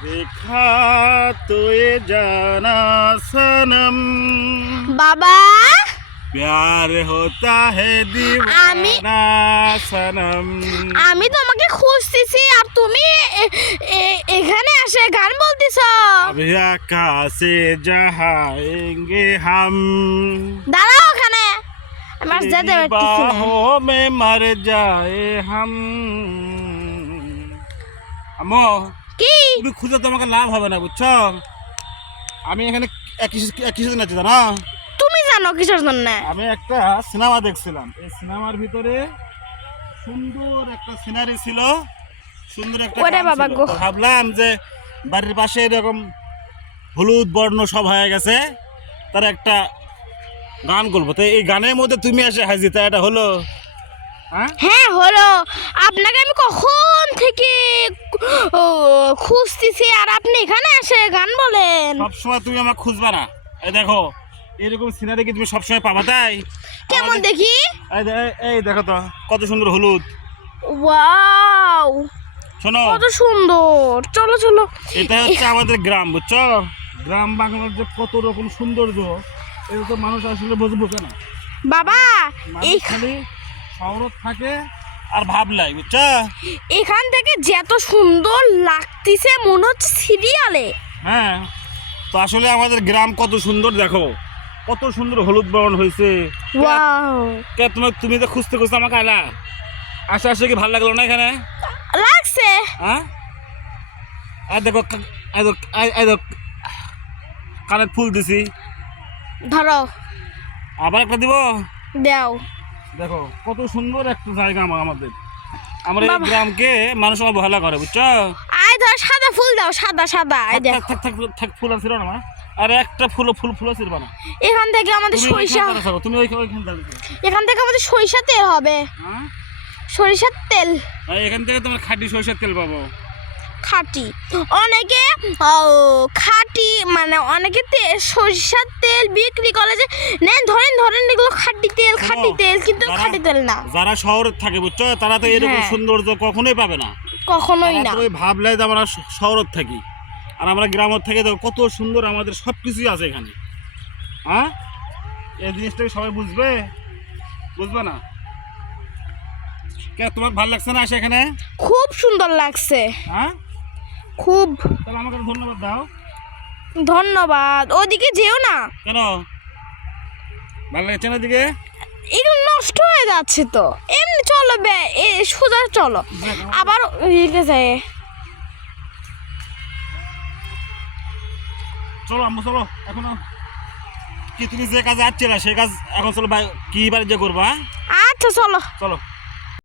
देखा तो ये जाना सनम বাবা प्यार होता है दीवाना सनम। আমি তোমাকে খুঁজতেছি আর তুমি এখানে এসে গান বলতেছ। अभी आकाश से जाएंगे हम দাঁড়াও ওখানে, আমার যেতে পারতেছি না। बाहों में मर जाए हम। আম্মু কি তুমি খুঁজে তোমাকে লাভ হবে না, বুঝছো? আমি এখানে কিছু দিন আছি জানো। তুমি জানো কিসের জন্য? আমি একটা সিনেমা দেখছিলাম, এই সিনেমার ভিতরে সুন্দর একটা সিনারি ছিল, সুন্দর একটা ওরে গান বাবা ছিল। গো। তো ভাবলাম যে বাড়ির পাশে এরকম হলুদ বর্ণ সব হয়ে গেছে, তার একটা গান করবো। তো এই গানের মধ্যে তুমি এসে হাজির, তা এটা হলো? হ্যাঁ হ্যাঁ হলো। আপনাকে আমি কখন থেকে খুঁজতেছি আর আপনি এখানে এসে গান বলেন। সবসময় তুমি আমাকে খুঁজবা না। এই দেখো এরকম সিনারি কি তুমি সবসময় পাবা? তাই কেমন দেখি? এই দেখো তো কত সুন্দর হলুদ। ওয়াও শোনো, কত সুন্দর। চলো চলো। এটা হচ্ছে আমাদের গ্রাম, বুঝছো? গ্রাম বাংলার যে কত রকম সৌন্দর্য, এটা তো মানুষ আসলে বুঝবো কেন। বাবা মানুষ খালি শহরত থাকে আর ভাবলাই, বুঝছো? এখান থেকে যত সুন্দর লাগতেছে মনে হচ্ছে সিরিয়ালে। হ্যাঁ, তো আসলে আমাদের গ্রাম কত সুন্দর, দেখো কত সুন্দর হলুদ বরণ হয়েছে। ওয়াও কে তুমি তো খুঁজতে খুঁজতে আমাকে আলা আসে কি ভালো লাগলো না এখানে? লাগছে। হ্যাঁ, আর দেখো কানের ফুল দিছি, ধরো আবার একটা দিব। দাও। দেখো কত সুন্দর একটা জায়গা আমাদের এই বাবা। গ্রামকে মানুষ অবহেলা করে, বুঝছো? আয় ধর সাদা ফুল দাও, সাদা সাদা। এই দেখ থাক ফুল আছে না, আর একটা ফুল আছে না। এখান থেকে আমাদের সরিষা, তুমি ওইখানে দাঁড়িয়ে এখান থেকে আমাদের সরিষা তেল হবে। হ্যাঁ, সরিষার তেল এখান থেকে তোমার খাঁটি সরিষার তেল পাবো। খাঁটি। অনেকে খাঁটি মানে অনেকে সরিষার তেল বিক্রি করে যে নেন ধরেন ধরেন এগুলো খাঁটি তেল খাঁটি তেল, কিন্তু খাঁটি তেল না। যারা শহরে থাকে, বুঝছো, তারা তো এরকম হ্যাঁ। সৌন্দর্য কখনোই পাবে না। কখনোই না। ওই ভাবলে যে আমরা শহরত থাকি আর আমরা গ্রামের থেকে দেখো কত সুন্দর, আমাদের সব কিছুই আছে এখানে। হ্যাঁ, এই জিনিসটাকে সবাই বুঝবে না। কে তোমার ভালো লাগছে না আসে এখানে? খুব সুন্দর লাগছে, হ্যাঁ, খুব। তাহলে আমাকে ধন্যবাদ দাও। ধন্যবাদ। ওদিকে যেও না, কেন ভালো লাগছে না দিকে? এগুলো নষ্ট হয়ে যাচ্ছে তো। এমনি চলো সোজা চলো, আবার ওইদিকে যায়। চলো আম্মু চলো, এখনো কি তুমি যে কাজে আসছে না সেই কাজ এখন চলো, কি বাড়ি যে করবা? আচ্ছা চলো। চলো।